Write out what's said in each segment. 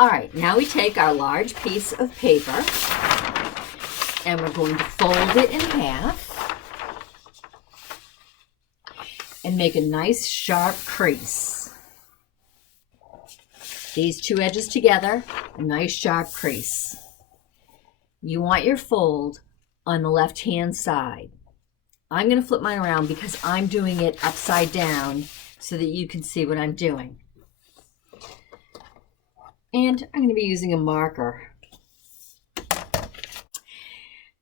All right, now we take our large piece of paper and we're going to fold it in half and make a nice sharp crease. These two edges together, a nice sharp crease. You want your fold on the left-hand side. I'm going to flip mine around because I'm doing it upside down so that you can see what I'm doing. And I'm going to be using a marker.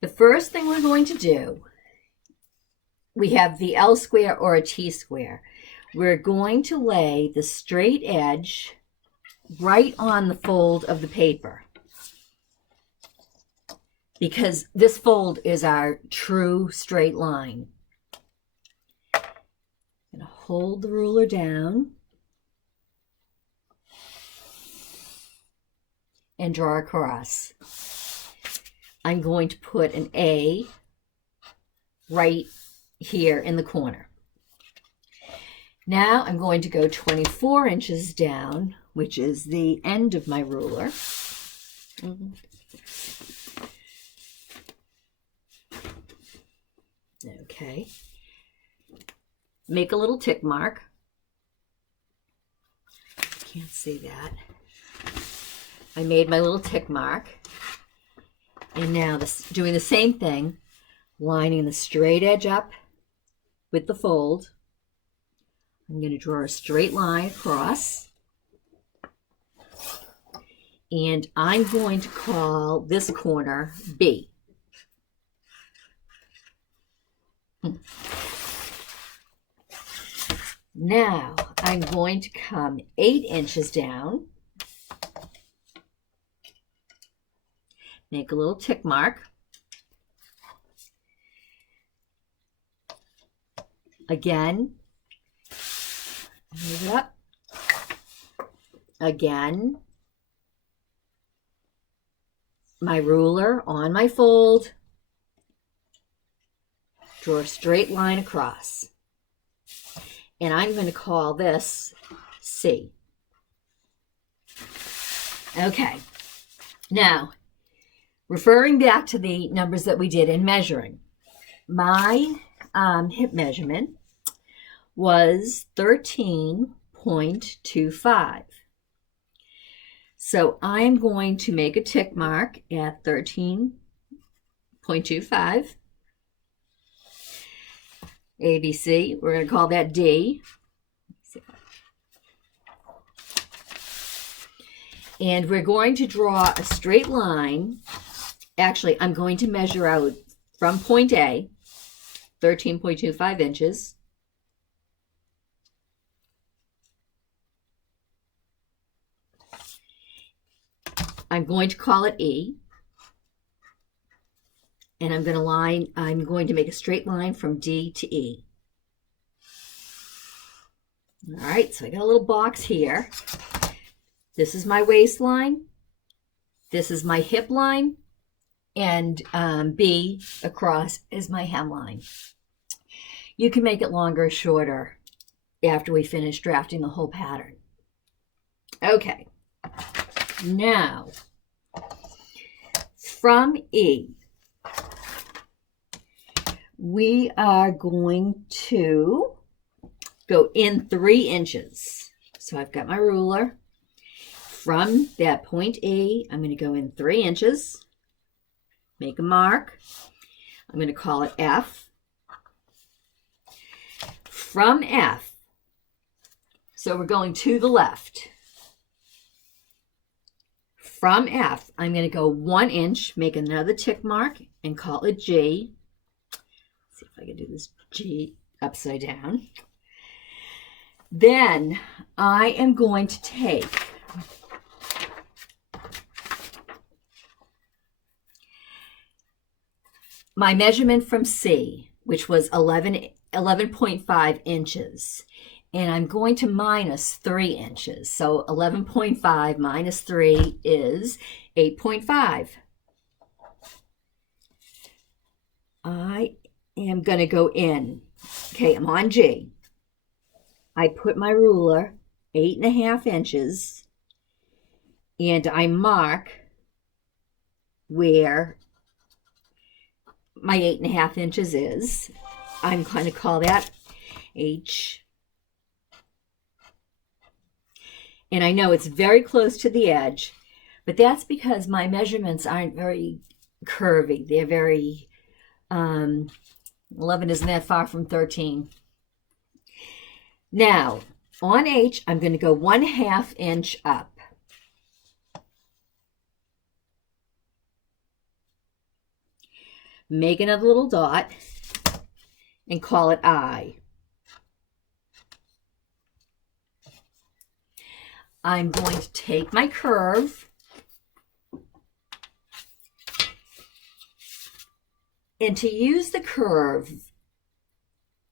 The first thing we're going to do, we have the L square or a T square. We're going to lay the straight edge right on the fold of the paper, because this fold is our true straight line. I'm going to hold the ruler down and draw across. I'm going to put an A right here in the corner. Now I'm going to go 24 inches down, which is the end of my ruler. Okay. Make a little tick mark. Can't see that. I made my little tick mark. And now doing the same thing, lining the straight edge up with the fold. I'm going to draw a straight line across. And I'm going to call this corner B. Now I'm going to come 8 inches down. Make a little tick mark. Again, move it up. Again, my ruler on my fold. Draw a straight line across. And I'm going to call this C. Okay. Now, referring back to the numbers that we did in measuring, my hip measurement was 13.25. So I'm going to make a tick mark at 13.25. ABC, we're going to call that D. And we're going to draw a straight line. Actually, I'm going to measure out from point A, 13.25 inches. I'm going to call it E. And I'm going to make a straight line from D to E. All right, so I got a little box here. This is my waistline. This is my hip line. And B across is my hemline. You can make it longer or shorter after we finish drafting the whole pattern. Okay, now from E, we are going to go in 3 inches. So I've got my ruler. From that point E, I'm going to go in 3 inches. Make a mark. I'm going to call it F. From F, so we're going to the left. From F, I'm going to go 1 inch, make another tick mark, and call it G. See if I can do this G upside down. Then I am going to take my measurement from C, which was 11.5 inches, and I'm going to minus 3 inches. So 11.5 minus 3 is 8.5. I am going to go in. Okay, I'm on G. I put my ruler 8.5 inches and I mark where my 8.5 inches is. I'm going to call that H. And I know it's very close to the edge, but that's because my measurements aren't very curvy. They're very, 11 isn't that far from 13. Now, on H, I'm going to go 1/2 inch up. Make another little dot and call it I. I'm going to take my curve and to use the curve,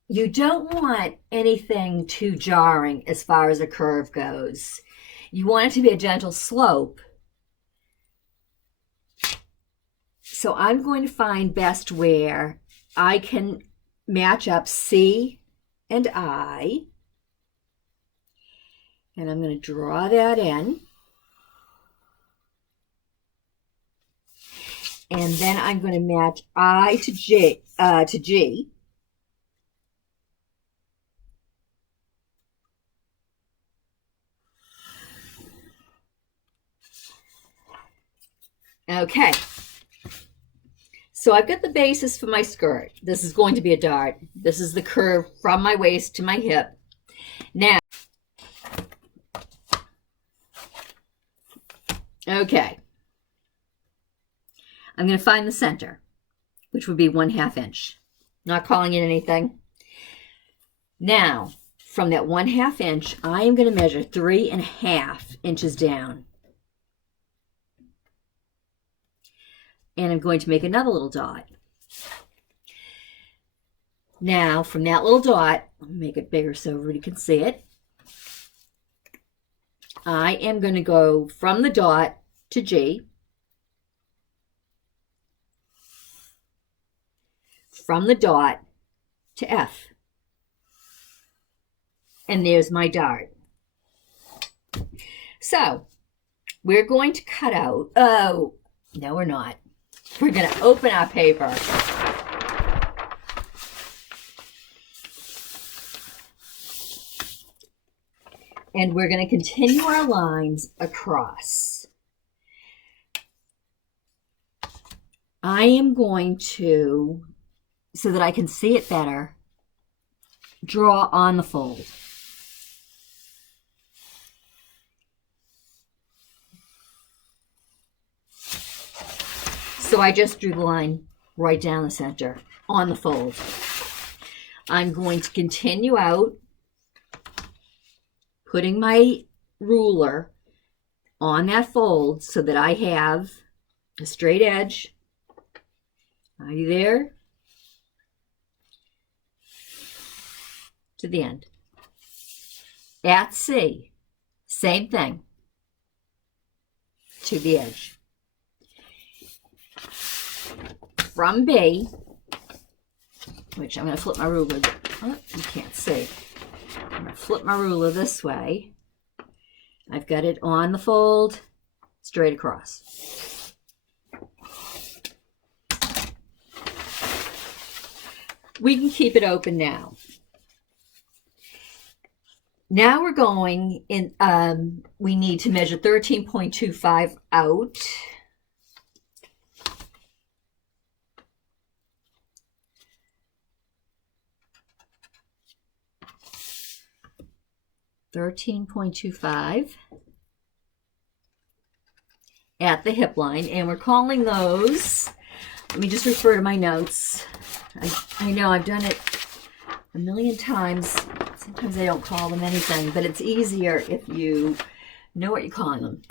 you don't want anything too jarring as far as a curve goes. You want it to be a gentle slope. So I'm going to find best where I can match up C and I. And I'm going to draw that in. And then I'm going to match I to G. Okay. So I've got the basis for my skirt. This is going to be a dart. This is the curve from my waist to my hip. Now, okay. I'm going to find the center, which would be 1/2 inch. Not calling it anything. Now, from that 1/2 inch, I am going to measure 3.5 inches down. And I'm going to make another little dot. Now, from that little dot, let me make it bigger so everybody can see it. I am going to go from the dot to G. From the dot to F. And there's my dart. So, we're going to cut out, oh, no we're not. We're going to open our paper. And we're going to continue our lines across. I am going to, so that I can see it better, draw on the fold. So I just drew the line right down the center on the fold. I'm going to continue out, putting my ruler on that fold so that I have a straight edge. Are you there? To the end. At C, same thing. To the edge. From B, which I'm going to flip my ruler. Oh, you can't see. I'm going to flip my ruler this way. I've got it on the fold, straight across. We can keep it open now. Now we're going in, we need to measure 13.25 out. 13.25 at the hip line, and we're calling those, let me just refer to my notes. I know I've done it a million times. Sometimes I don't call them anything, but it's easier if you know what you're calling them.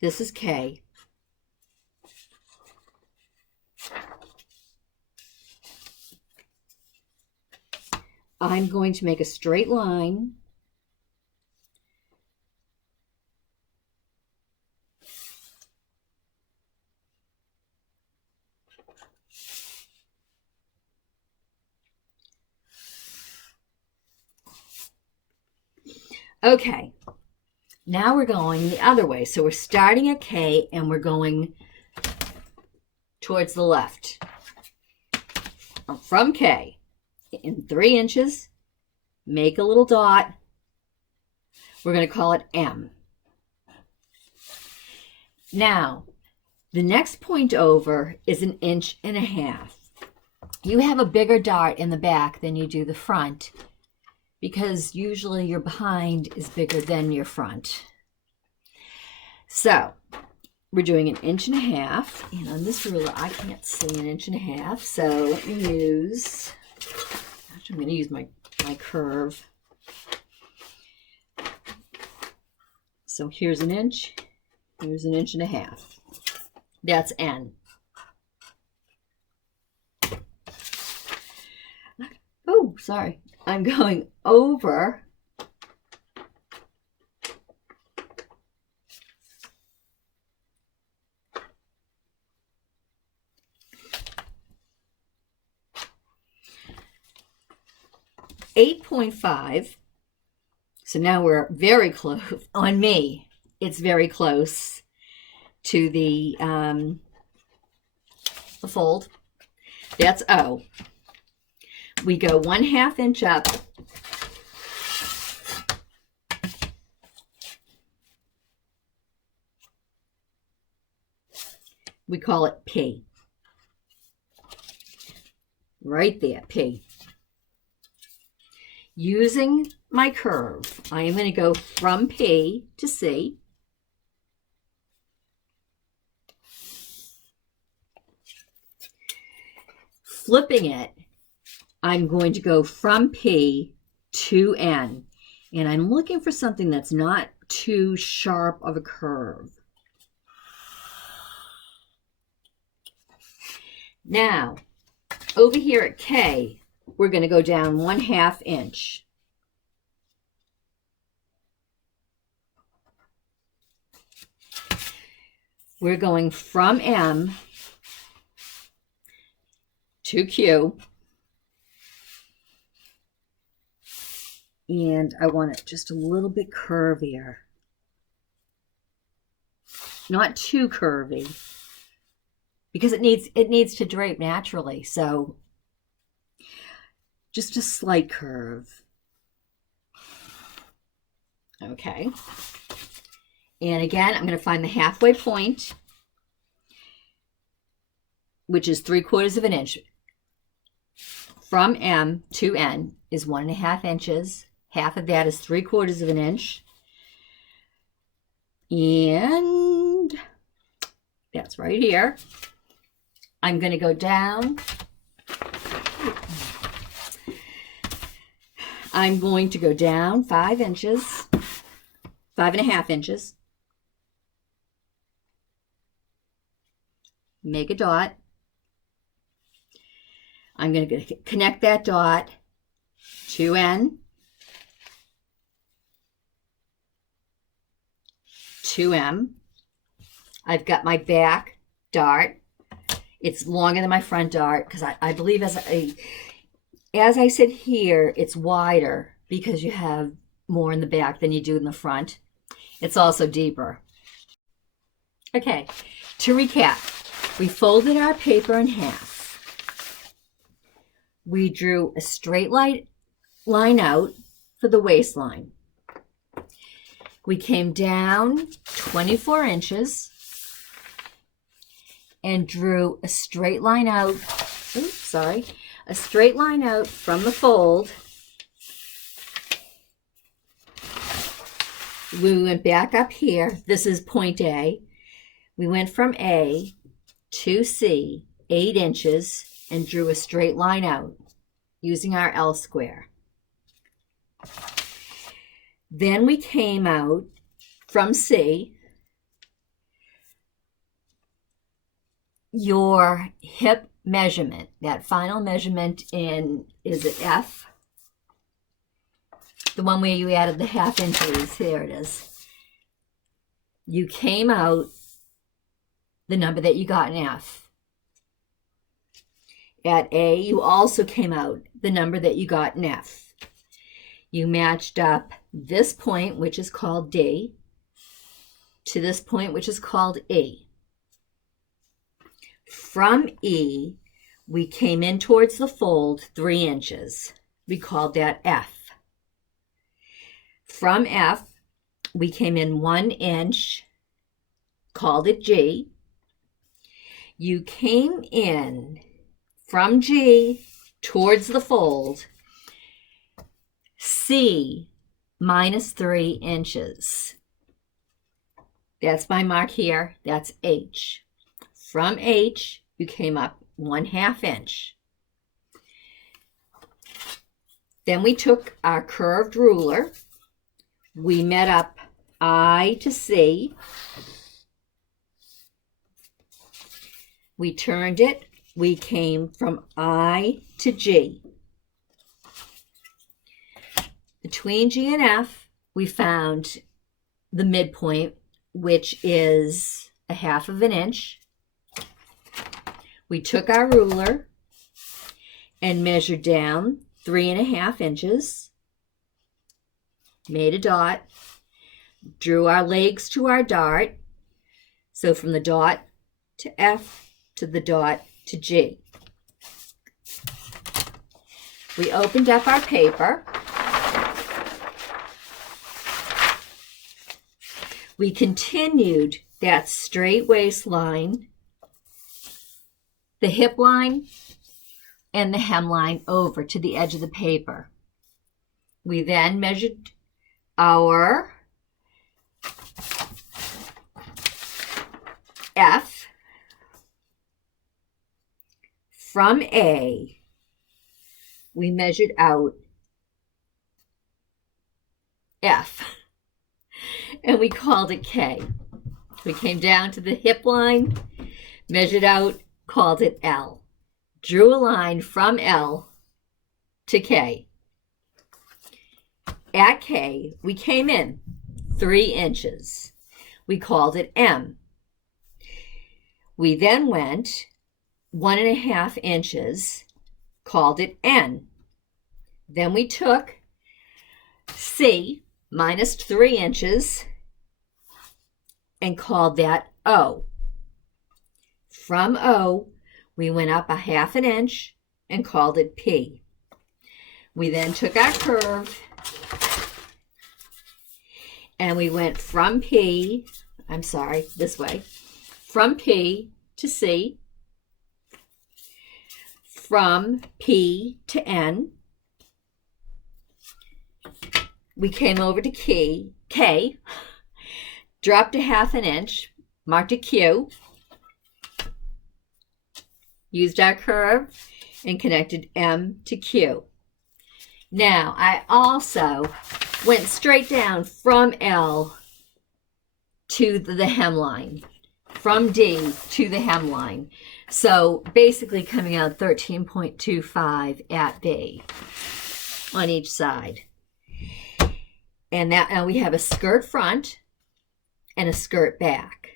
This is K. I'm going to make a straight line. Okay, now we're going the other way. So we're starting at K and we're going towards the left. From K, in 3 inches, make a little dot. We're going to call it M. Now, the next point over is 1.5 inches. You have a bigger dart in the back than you do the front because usually your behind is bigger than your front. So, we're doing 1.5 inches, and on this ruler I can't see 1.5 inches, so let me use, actually I'm going to use my curve. So here's 1 inch, here's 1.5 inches. That's N. Oh, sorry. I'm going over .5. So now we're very close. On me, it's very close to the fold. That's O. We go 1/2 inch up. We call it P. Right there, P. Using my curve, I am going to go from P to C. Flipping it, I'm going to go from P to N. And I'm looking for something that's not too sharp of a curve. Now, over here at K, we're going to go down 1/2 inch. We're going from M to Q. And I want it just a little bit curvier. Not too curvy, because it needs to drape naturally. So just a slight curve. Okay. And again, I'm going to find the halfway point, which is 3/4 inch. From M to N is 1.5 inches. Half of that is 3/4 inch. And that's right here. I'm going to go down. I'm going to go down 5 inches, 5.5 inches. Make a dot. I'm going to connect that dot to N, to M. I've got my back dart. It's longer than my front dart because I believe as I said here, it's wider because you have more in the back than you do in the front. It's also deeper. Okay, to recap, we folded our paper in half. We drew a straight line out for the waistline. We came down 24 inches and drew a straight line out, a straight line out from the fold. We went back up here. This is point A. We went from A to C, 8 inches, and drew a straight line out using our L square. Then we came out from C. Your hip measurement, that final measurement is it F? The one where you added the 1/2 inches, there it is. You came out the number that you got in F. At A, you also came out the number that you got in F. You matched up this point, which is called D, to this point, which is called E. From E, we came in towards the fold 3 inches. We called that F. From F, we came in 1 inch, called it G. You came in from G towards the fold, C minus 3 inches. That's my mark here. That's H. From H, you came up 1/2 inch. Then we took our curved ruler. We met up I to C. We turned it. We came from I to G. Between G and F, we found the midpoint, which is 1/2 inch. We took our ruler and measured down 3.5 inches, made a dot, drew our legs to our dart. So from the dot to F to the dot to G. We opened up our paper. We continued that straight waistline, the hip line, and the hemline over to the edge of the paper. We then measured our F. From A, we measured out F, and we called it K. We came down to the hip line, measured out, called it L. Drew a line from L to K. At K, we came in 3 inches. We called it M. We then went 1.5 inches, called it N. Then we took C minus 3 inches and called that O. From O, we went up 1/2 inch and called it P. We then took our curve and we went from P, this way, from P to C, from P to N. We came over to K, dropped 1/2 inch, marked a Q, used our curve, and connected M to Q. Now, I also went straight down from L to the hemline, from D to the hemline. So basically coming out 13.25 at B on each side. And now we have a skirt front and a skirt back.